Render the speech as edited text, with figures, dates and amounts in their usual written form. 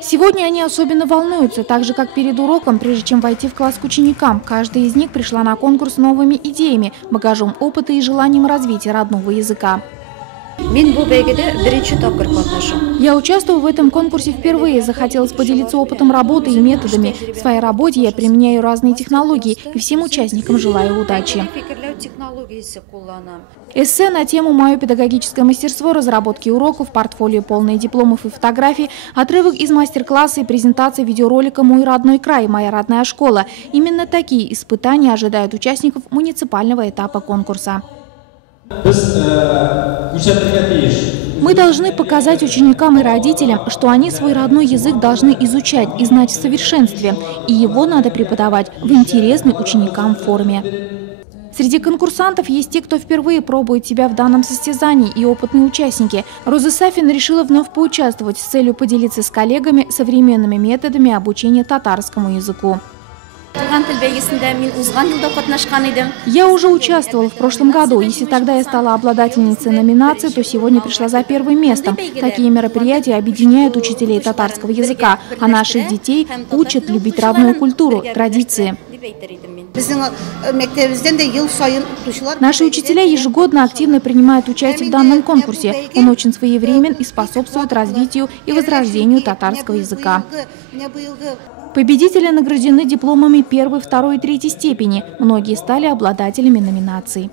Сегодня они особенно волнуются, так же как перед уроком, прежде чем войти в класс к ученикам. Каждая из них пришла на конкурс с новыми идеями, багажом опыта и желанием развития родного языка. Я участвую в этом конкурсе впервые. Захотелось поделиться опытом работы и методами. В своей работе я применяю разные технологии и всем участникам желаю удачи. Эссе на тему «Мое педагогическое мастерство», разработки уроков, портфолио, полные дипломов и фотографий, отрывок из мастер-класса и презентации видеоролика «Мой родной край. Моя родная школа». Именно такие испытания ожидают участников муниципального этапа конкурса. Мы должны показать ученикам и родителям, что они свой родной язык должны изучать и знать в совершенстве, и его надо преподавать в интересной ученикам форме. Среди конкурсантов есть те, кто впервые пробует себя в данном состязании, и опытные участники. Роза Сафин решила вновь поучаствовать с целью поделиться с коллегами современными методами обучения татарскому языку. Я уже участвовала в прошлом году. Если тогда я стала обладательницей номинации, то сегодня пришла за первым местом. Такие мероприятия объединяют учителей татарского языка, а наших детей учат любить родную культуру, традиции. Наши учителя ежегодно активно принимают участие в данном конкурсе. Он очень своевремен и способствует развитию и возрождению татарского языка. Победители награждены дипломами 1, 2 и 3 степени. Многие стали обладателями номинаций.